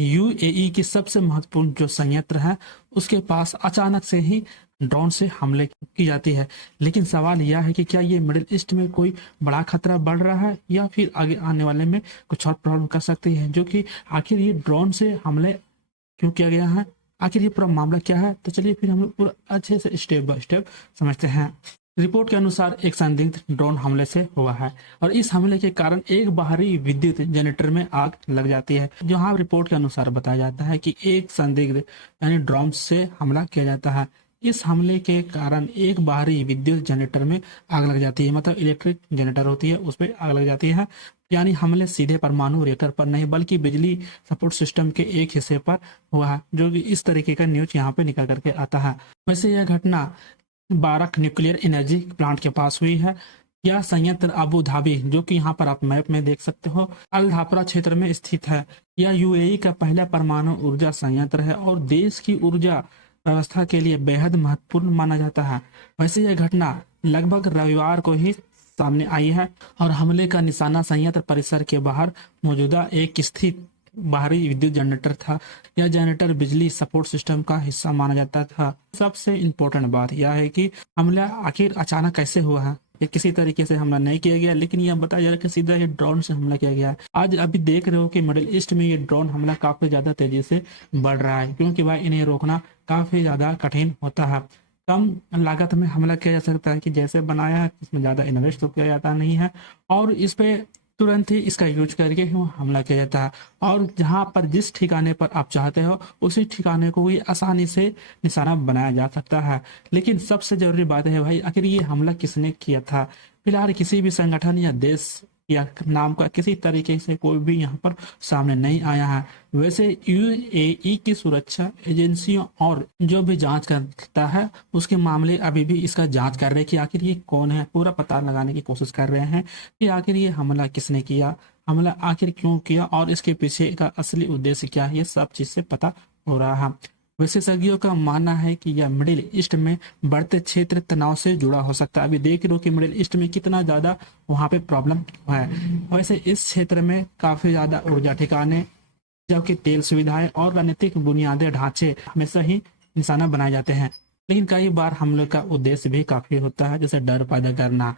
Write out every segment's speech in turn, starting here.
UAE की सबसे महत्वपूर्ण जो संयंत्र है उसके पास अचानक से ही ड्रोन से हमले की जाती है। लेकिन सवाल यह है कि क्या ये मिडिल ईस्ट में कोई बड़ा खतरा बढ़ रहा है या फिर आगे आने वाले में कुछ और प्रॉब्लम कर सकती है, जो कि आखिर ये ड्रोन से हमले क्यों किया गया है, आखिर ये पूरा मामला क्या है। तो चलिए फिर हम लोग पूरा अच्छे से स्टेप बाय स्टेप समझते हैं। रिपोर्ट के अनुसार एक संदिग्ध ड्रोन हमले से हुआ है और इस हमले के कारण एक बाहरी विद्युत जनरेटर में आग लग जाती है। जहां रिपोर्ट के अनुसार बताया जाता है कि एक संदिग्ध यानी ड्रोन से हमला किया जाता है। इस हमले के कारण एक बाहरी विद्युत जनरेटर में आग लग जाती है, मतलब इलेक्ट्रिक जनरेटर होती है उस पर आग लग जाती है। यानी हमले सीधे परमाणु रिएक्टर पर नहीं बल्कि बिजली सपोर्ट सिस्टम के एक हिस्से पर हुआ है, जो कि इस तरीके का न्यूज यहाँ पे निकल करके आता है। वैसे यह घटना बारक न्यूक्लियर एनर्जी प्लांट के पास हुई है। यह संयंत्र अबू धाबी, जो कि यहाँ पर आप मैप में देख सकते हो, अल धापरा क्षेत्र में स्थित है। यह यूएई का पहला परमाणु ऊर्जा संयंत्र है और देश की ऊर्जा व्यवस्था के लिए बेहद महत्वपूर्ण माना जाता है। वैसे यह घटना लगभग रविवार को ही सामने आई है और हमले का निशाना संयंत्र परिसर के बाहर मौजूदा एक स्थित बाहरी विद्युत जनरेटर था। यह जनरेटर बिजली सपोर्ट सिस्टम का हिस्सा माना जाता था। सबसे इम्पोर्टेंट बात यह है कि हमला आखिर अचानक कैसे हुआ है। ये किसी तरीके से हमला नहीं किया गया, लेकिन यह बताया जा रहा है कि सीधा ये ड्रोन से हमला किया गया है। आज अभी देख रहे हो कि मिडिल ईस्ट में ये ड्रोन हमला काफी ज्यादा तेजी से बढ़ रहा है, क्योंकि भाई इन्हें रोकना काफी ज्यादा कठिन होता है। कम लागत में हमला किया जा सकता है कि जैसे बनाया है, इसमें ज्यादा इन्वेस्ट तो किया जाता नहीं है और इस पे तुरंत ही इसका यूज करके हमला किया जाता है। और जहां पर जिस ठिकाने पर आप चाहते हो उसी ठिकाने को भी आसानी से निशाना बनाया जा सकता है। लेकिन सबसे जरूरी बात है भाई, आखिर ये हमला किसने किया था। फिलहाल किसी भी संगठन या देश या नाम का किसी तरीके से कोई भी यहाँ पर सामने नहीं आया है। वैसे यूएई की सुरक्षा एजेंसियों और जो भी जांच करता है उसके मामले अभी भी इसका जांच कर रहे हैं कि आखिर ये कौन है। पूरा पता लगाने की कोशिश कर रहे हैं कि आखिर ये हमला किसने किया, हमला आखिर क्यों किया और इसके पीछे का असली उद्देश्य क्या है, ये सब चीज से पता हो रहा है। विशेषज्ञों का मानना है कि यह मिडिल ईस्ट में बढ़ते क्षेत्र तनाव से जुड़ा हो सकता है। अभी देख रहे हो कि मिडिल ईस्ट में कितना ज्यादा वहां पे प्रॉब्लम है। वैसे इस क्षेत्र में काफी ज्यादा ऊर्जा ठिकाने, जबकि तेल सुविधाएं और रणनीतिक बुनियादी ढांचे हमेशा ही निशाना बनाए जाते हैं। लेकिन कई बार हमले का उद्देश्य भी काफी होता है, जैसे डर पैदा करना,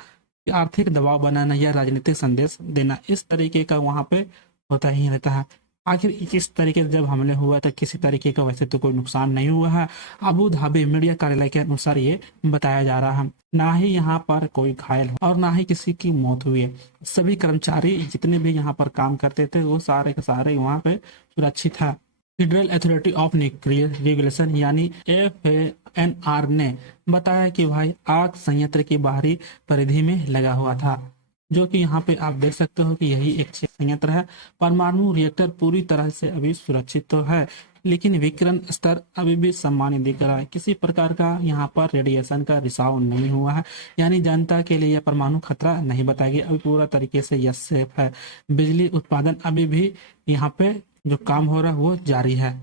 आर्थिक दबाव बनाना या राजनीतिक संदेश देना। इस तरीके का वहां पे होता ही रहता है। आखिर किस तरीके से जब हमले हुआ था, किसी तरीके का वैसे तो कोई नुकसान नहीं हुआ है। अबू धाबी मीडिया कार्यालय के अनुसार ये बताया जा रहा है। ना ही यहाँ पर कोई घायल हो और ना ही किसी की मौत हुई है। सभी कर्मचारी जितने भी यहाँ पर काम करते थे वो सारे के सारे वहाँ पे सुरक्षित है। Federal authority of nuclear regulation यानी FANR ने बताया कि भाई आग संयंत्र की बाहरी परिधि में लगा हुआ था, जो कि यहाँ पे आप देख सकते हो कि यही एक संयंत्र है। परमाणु रिएक्टर पूरी तरह से अभी सुरक्षित तो है, लेकिन विकिरण स्तर अभी भी सामान्य दिख रहा है। किसी प्रकार का यहाँ पर रेडिएशन का रिसाव नहीं हुआ है, यानी जनता के लिए यह परमाणु खतरा नहीं बताया गया। अभी पूरा तरीके से यह सेफ है। बिजली उत्पादन अभी भी यहाँ पे जो काम हो रहा है वो जारी है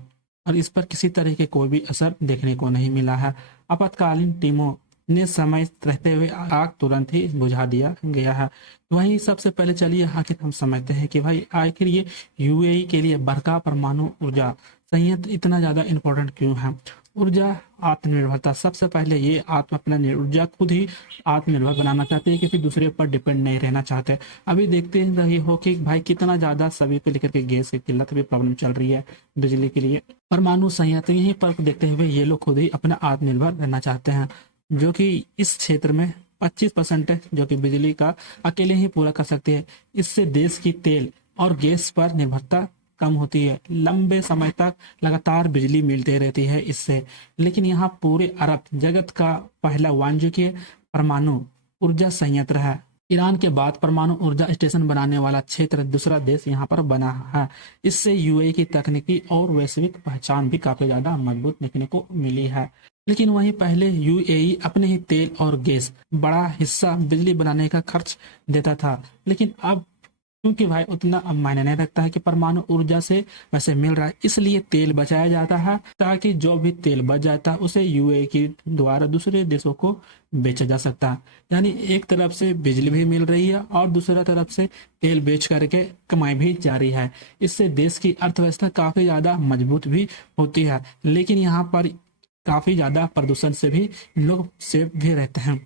और इस पर किसी तरह के कोई भी असर देखने को नहीं मिला है। आपातकालीन टीमों ने समय रहते हुए आग तुरंत ही बुझा दिया गया है। वहीं सबसे पहले चलिए आखिर हम समझते हैं कि भाई आखिर ये यूएई के लिए बड़का परमाणु ऊर्जा संयंत्र इतना ज्यादा इम्पोर्टेंट क्यों है। ऊर्जा आत्मनिर्भरता, सबसे पहले ये अपना ऊर्जा खुद ही आत्मनिर्भर बनाना चाहते हैं, किसी दूसरे पर डिपेंड नहीं रहना चाहते। अभी देखते रही हो कि भाई कितना ज्यादा सभी को लेकर के गैस की किल्लत भी प्रॉब्लम चल रही है बिजली के लिए। परमाणु संयंत्र यहीं पर देखते हुए ये लोग खुद ही अपना आत्मनिर्भर रहना चाहते हैं, जो कि इस क्षेत्र में 25% है, जो कि बिजली का अकेले ही पूरा कर सकती है। इससे देश की तेल और गैस पर निर्भरता कम होती है। लंबे समय तक लगातार बिजली मिलती रहती है इससे। लेकिन यहाँ पूरे अरब जगत का पहला वाणिज्यिक परमाणु ऊर्जा संयंत्र है। ईरान के बाद परमाणु ऊर्जा स्टेशन बनाने वाला क्षेत्र दूसरा देश यहाँ पर बना है। इससे यूएई की तकनीकी और वैश्विक पहचान भी काफी ज्यादा मजबूत देखने को मिली है। लेकिन वहीं पहले यूएई अपने ही तेल और गैस बड़ा हिस्सा बिजली बनाने का खर्च देता था, लेकिन अब क्योंकि भाई उतना अब मायने नहीं रखता है कि परमाणु ऊर्जा से वैसे मिल रहा है, इसलिए तेल बचाया जाता है ताकि जो भी तेल बच जाता है उसे यूएई के द्वारा दूसरे देशों को बेचा जा सकता है। यानी एक तरफ से बिजली भी मिल रही है और दूसरा तरफ से तेल बेच करके कमाई भी जारी है। इससे देश की अर्थव्यवस्था काफी ज्यादा मजबूत भी होती है, लेकिन यहाँ पर काफी ज्यादा प्रदूषण से भी लोग सेफ भी रहते हैं।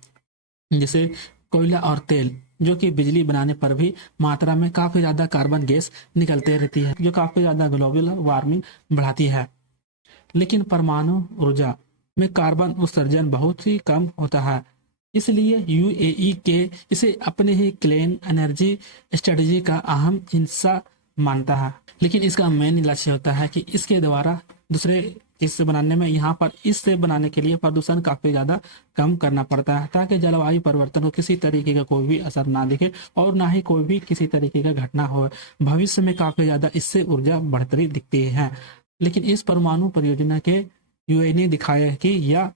जैसे कोयला और तेल, जो कि बिजली बनाने पर भी मात्रा में काफी ज्यादा कार्बन गैस निकलते रहती है, जो काफी ज्यादा ग्लोबल वार्मिंग बढ़ाती है। लेकिन परमाणु ऊर्जा में कार्बन उत्सर्जन बहुत ही कम होता है, इसलिए यूएई के इसे अपने ही क्लीन एनर्जी स्ट्रेटजी का अहम हिस्सा मानता है। लेकिन इसका मेन लक्ष्य होता है कि इसके द्वारा दूसरे चीज से बनाने में, यहाँ पर इससे बनाने के लिए प्रदूषण काफी ज्यादा कम करना पड़ता है ताकि जलवायु परिवर्तन को किसी तरीके का कोई भी असर ना दिखे और ना ही कोई भी किसी तरीके का घटना हो। भविष्य में काफी ज्यादा इससे ऊर्जा बढ़ती दिखती है। लेकिन इस परमाणु परियोजना के यूएई ने दिखाया है कि यह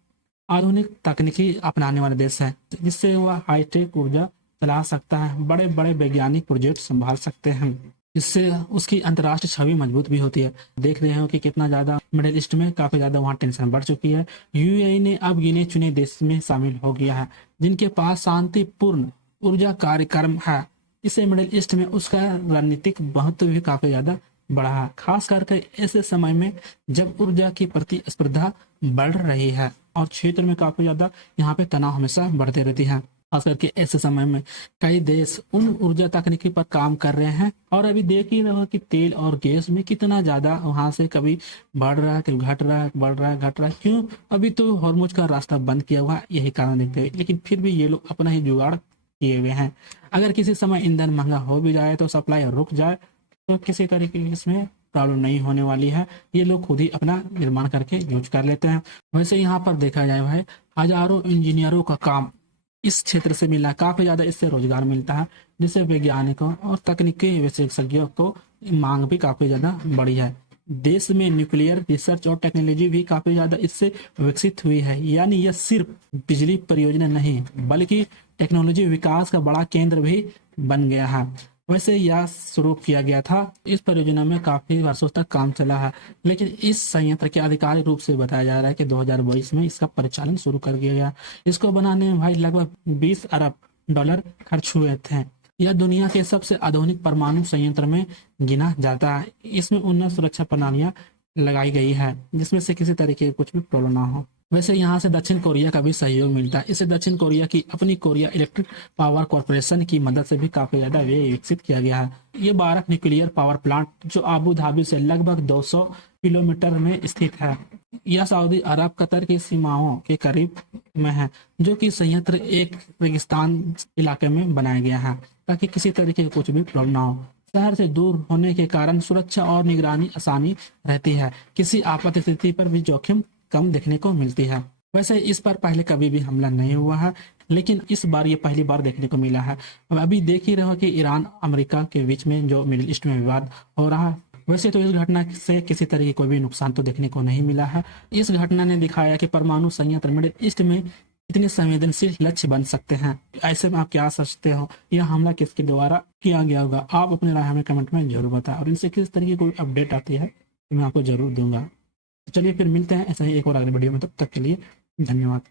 आधुनिक तकनीकी अपनाने वाले देश है, जिससे वह हाईटेक ऊर्जा चला सकता है, बड़े बड़े वैज्ञानिक प्रोजेक्ट संभाल सकते हैं। इससे उसकी अंतर्राष्ट्रीय छवि मजबूत भी होती है। देख रहे हो कि कितना ज्यादा मिडिल ईस्ट में काफी ज्यादा वहाँ टेंशन बढ़ चुकी है। यूएई ने अब गिने चुने देश में शामिल हो गया है जिनके पास शांतिपूर्ण ऊर्जा कार्यक्रम है। इससे मिडिल ईस्ट में उसका रणनीतिक महत्व भी काफी ज्यादा बढ़ा है, खास करके ऐसे समय में जब ऊर्जा की प्रतिस्पर्धा बढ़ रही है और क्षेत्र में काफी ज्यादा यहाँ पे तनाव हमेशा बढ़ते रहती है। खास करके ऐसे समय में कई देश उन ऊर्जा तकनीकी पर काम कर रहे हैं और अभी देख ही रहो कि तेल और गैस में कितना ज्यादा वहां से कभी बढ़ रहा है, कभी घट रहा है, बढ़ रहा है, घट रहा है। क्यों? अभी तो हॉर्मुज का रास्ता बंद किया हुआ है, यही कारण देखते हुए। लेकिन फिर भी ये लोग अपना ही जुगाड़ किए हुए हैं। अगर किसी समय ईंधन महंगा हो भी जाए तो सप्लाई रुक जाए तो किसी तरीके की इसमें प्रॉब्लम नहीं होने वाली है। ये लोग खुद ही अपना निर्माण करके यूज कर लेते हैं। वैसे यहाँ पर देखा जाए भाई, हजारों इंजीनियरों का काम इस क्षेत्र से मिला, काफी ज्यादा इससे रोजगार मिलता है, जिससे वैज्ञानिकों और तकनीकी विशेषज्ञों को मांग भी काफी ज्यादा बढ़ी है। देश में न्यूक्लियर रिसर्च और टेक्नोलॉजी भी काफी ज्यादा इससे विकसित हुई है। यानी यह सिर्फ बिजली परियोजना नहीं बल्कि टेक्नोलॉजी विकास का बड़ा केंद्र भी बन गया है। वैसे यह शुरू किया गया था, इस परियोजना में काफी वर्षों तक काम चला है, लेकिन इस संयंत्र के आधिकारिक रूप से बताया जा रहा है कि 2022 में इसका परिचालन शुरू कर दिया गया। इसको बनाने में भाई लगभग 20 अरब डॉलर खर्च हुए थे। यह दुनिया के सबसे आधुनिक परमाणु संयंत्र में गिना जाता है। इसमें उन्नत सुरक्षा प्रणालियां लगाई गई है जिसमें से किसी तरीके की कुछ भी प्रॉब्लम ना हो। वैसे यहाँ से दक्षिण कोरिया का भी सहयोग मिलता है। इसे दक्षिण कोरिया की अपनी कोरिया इलेक्ट्रिक पावर कॉर्पोरेशन की मदद से भी काफी ज्यादा विकसित किया गया है। ये 12 न्यूक्लियर पावर प्लांट जो आबू धाबी से लगभग 200 किलोमीटर में स्थित है। यह सऊदी अरब कतर की सीमाओं के करीब में है, जो कि संयंत्र एक रेगिस्तान इलाके में बनाया गया है ताकि किसी तरीके का कुछ भी प्रॉब्लम ना हो। शहर से दूर होने के कारण सुरक्षा और निगरानी आसानी रहती है। किसी आपात स्थिति पर भी जोखिम कम देखने को मिलती है। वैसे इस पर पहले कभी भी हमला नहीं हुआ है, लेकिन इस बार ये पहली बार देखने को मिला है। अब अभी देख ही रहो कि ईरान अमेरिका के बीच में जो मिडिल ईस्ट में विवाद हो रहा है। वैसे तो इस घटना से किसी तरह की कोई भी नुकसान तो देखने को नहीं मिला है। इस घटना ने दिखाया कि परमाणु संयंत्र मिडिल ईस्ट में इतने संवेदनशील लक्ष्य बन सकते हैं। ऐसे में आप क्या सोचते हो, यह हमला किसके द्वारा किया गया होगा? आप अपनी राय हमें कमेंट में जरूर बताएं और इनसे किस तरीके की कोई अपडेट आती है तो मैं आपको जरूर दूंगा। चलिए फिर मिलते हैं ऐसे ही एक और अगले वीडियो में, तब तक के लिए धन्यवाद।